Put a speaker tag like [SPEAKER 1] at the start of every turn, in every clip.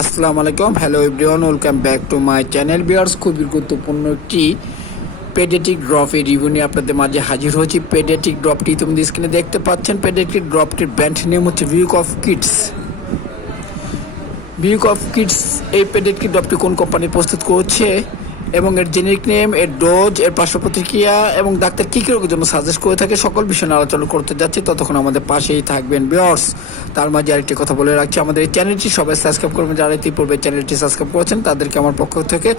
[SPEAKER 1] আসসালামু আলাইকুম। Hello everyone welcome back to my channel viewers খুবই গুরুত্বপূর্ণ একটি পেডেটিক ড্রপের রিভিউ নিয়ে আপনাদের মাঝে হাজির হয়েছি। পেডেটিক ড্রপটি তুমি স্ক্রিনে দেখতে পাচ্ছেন। পেডেটিক ড্রপটির ব্র্যান্ড নেম হচ্ছে ভিউক অফ কিডস ভিউক অফ কিডস এই পেডেটিক ড্রপটি কোন কোম্পানি প্রস্তুত করছে? এবং এর জেনেরিক নেম এর ডোজ এর পার্শ্ব প্রতিক্রিয়া এবং ডাক্তার কী কী রোগের জন্য সাজেস্ট করে থাকে সকল বিষয় নিয়ে আলোচনা করতে যাচ্ছি। ততক্ষণ আমাদের পাশেই থাকবেন বিয়ার্স তার মাঝে আরেকটি কথা বলে রাখছি, আমাদের এই চ্যানেলটি সবাই সাবস্ক্রাইব করবেন। যারা ইতিপূর্বে চ্যানেলটি সাবস্ক্রাইব করেছেন, তাদেরকে আমার পক্ষ থেকে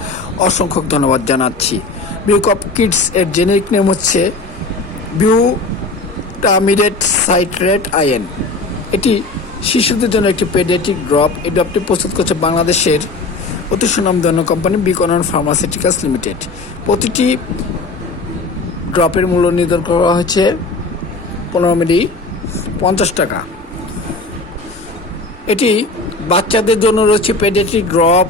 [SPEAKER 1] অসংখ্য ধন্যবাদ জানাচ্ছি। বিউক অফ কিডস এর জেনেরিক নেম হচ্ছে বিউটামিরেট সাইট্রেট আইএন এটি শিশুদের জন্য একটি পেডিয়াট্রিক ড্রপ এই ড্রপটি প্রস্তুত করছে বাংলাদেশের অতি সুনামধন্য কোম্পানি বিকনন ফার্মাসিউটিক্যালস লিমিটেড। প্রতিটি ড্রপের মূল্য নির্ধারণ করা হয়েছে পনেরো মিলি পঞ্চাশ টাকা। এটি বাচ্চাদের জন্য রয়েছে পেডিয়াট্রিক ড্রপ,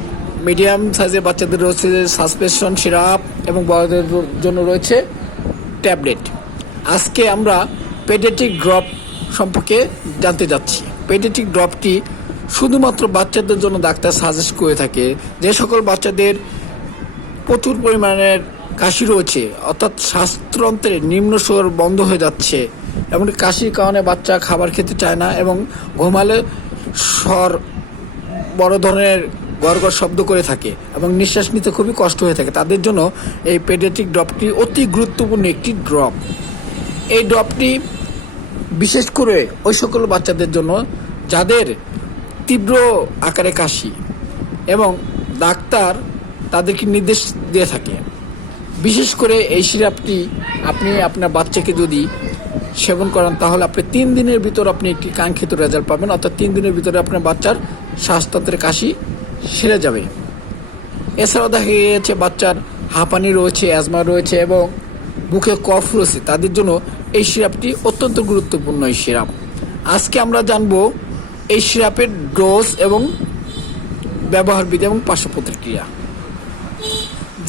[SPEAKER 1] মিডিয়াম সাইজের বাচ্চাদের রয়েছে সাসপেনশন সিরাপ এবং বড়দের জন্য রয়েছে ট্যাবলেট। আজকে আমরা পেডিয়াট্রিক ড্রপ সম্পর্কে জানতে যাচ্ছি। পেডিয়াট্রিক ড্রপটি শুধুমাত্র বাচ্চাদের জন্য ডাক্তার সাজেস্ট করে থাকে, যে সকল বাচ্চাদের প্রচুর পরিমাণের কাশি রয়েছে, অর্থাৎ শ্বাসতন্ত্রের নিম্ন স্বর বন্ধ হয়ে যাচ্ছে। এমনকি কাশির কারণে বাচ্চা খাবার খেতে চায় না এবং ঘুমালে স্বর বড় ধরনের গড়গড় শব্দ করে থাকে এবং নিঃশ্বাস নিতে খুবই কষ্ট হয়ে থাকে। তাদের জন্য এই পেডিয়াট্রিক ড্রপটি অতি গুরুত্বপূর্ণ একটি ড্রপ এই ড্রপটি বিশেষ করে ওই সকল বাচ্চাদের জন্য, যাদের তীব্র আকারে কাশি এবং ডাক্তার তাদেরকে নির্দেশ দিয়ে থাকে। বিশেষ করে এই সিরাপটি আপনি আপনার বাচ্চাকে যদি সেবন করেন, তাহলে আপনি তিন দিনের ভিতর আপনি একটি কাঙ্ক্ষিত রেজাল্ট পাবেন। অর্থাৎ তিন দিনের ভিতরে আপনার বাচ্চার শ্বাসতন্ত্রের কাশি সেরে যাবে। এছাড়াও দেখা গিয়েছে বাচ্চার হাঁপানি রয়েছে, অ্যাজমা রয়েছে এবং বুকে কফ রয়েছে। তাদের জন্য এই সিরাপটি অত্যন্ত গুরুত্বপূর্ণ এই সিরাপ। আজকে আমরা জানব এই সিরাপের ডোজ এবং ব্যবহার বিধি এবং পার্শ্ব প্রতিক্রিয়া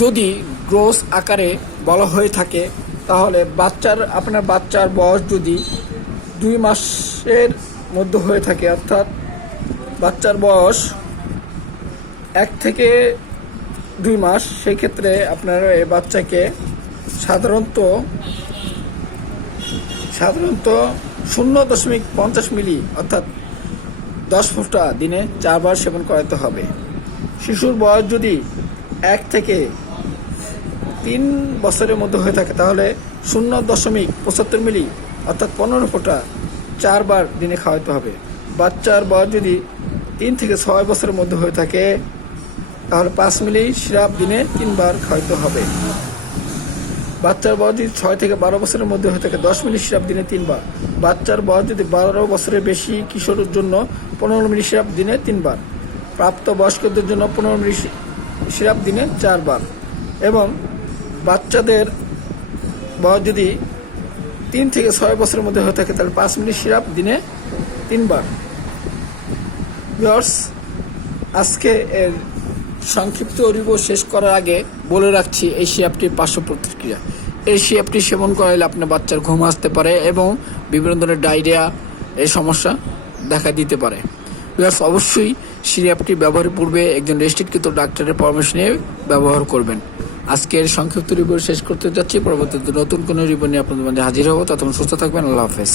[SPEAKER 1] যদি গ্রোস আকারে বলা হয়ে থাকে, তাহলে বাচ্চার, আপনার বাচ্চার বয়স যদি দুই মাসের মধ্যে হয়ে থাকে, অর্থাৎ বাচ্চার বয়স এক থেকে দুই মাস সেই ক্ষেত্রে আপনার এই বাচ্চাকে সাধারণত সাধারণত শূন্য দশমিক পঞ্চাশ মিলি, অর্থাৎ দশ ফুটা দিনে চারবার সেবন করাতে হবে। শিশুর বয়স যদি এক থেকে তিন বছরের মধ্যে হয়ে থাকে, তাহলে শূন্য দশমিক পঁচাত্তর মিলি, অর্থাৎ পনেরো ফোঁটা চারবার দিনে খাওয়াতে হবে। বাচ্চার বয়স যদি তিন থেকে ছয় বছরের মধ্যে হয়ে থাকে, তাহলে পাঁচ মিলি সিরাপ দিনে তিনবার খাওয়াতে হবে। বাচ্চার বয়স যদি ছয় থেকে বারো বছরের মধ্যে হয়ে থাকে, দশ মিনিট সিরাপ দিনে তিনবার। বাচ্চার বয়স যদি বারো বছরের বেশি কিশোরের জন্য পনেরো মিনিট সিরাপ দিনে তিনবার। প্রাপ্ত বয়স্কদের জন্য পনেরো মিনিট সিরাপ দিনে চারবার। এবং বাচ্চাদের বয়স যদি তিন থেকে ছয় বছরের মধ্যে হয়ে থাকে, তাহলে পাঁচ মিনিট সিরাপ দিনে তিনবার। আজকে এর সংক্ষিপ্ত রিভিউ শেষ করার আগে বলে রাখছি এই সিরাপটির পার্শ্ব প্রতিক্রিয়া। এই সিরাপটি সেবন করাইলে আপনার বাচ্চার ঘুম আসতে পারে এবং বিভিন্ন ধরনের ডায়রিয়া এই সমস্যা দেখা দিতে পারে। ভিউয়ার্স অবশ্যই সিরাপটি ব্যবহারের পূর্বে একজন রেজিস্ট্রিকৃত ডাক্তারের পরামর্শ নিয়ে ব্যবহার করবেন। আজকের সংক্ষিপ্ত রিপোর্ট শেষ করতে যাচ্ছি। পরবর্তীতে নতুন কোনো রিভিউ নিয়ে আপনাদের মাঝে হাজির হব। ততক্ষণ সুস্থ থাকবেন। আল্লাহ হাফেজ।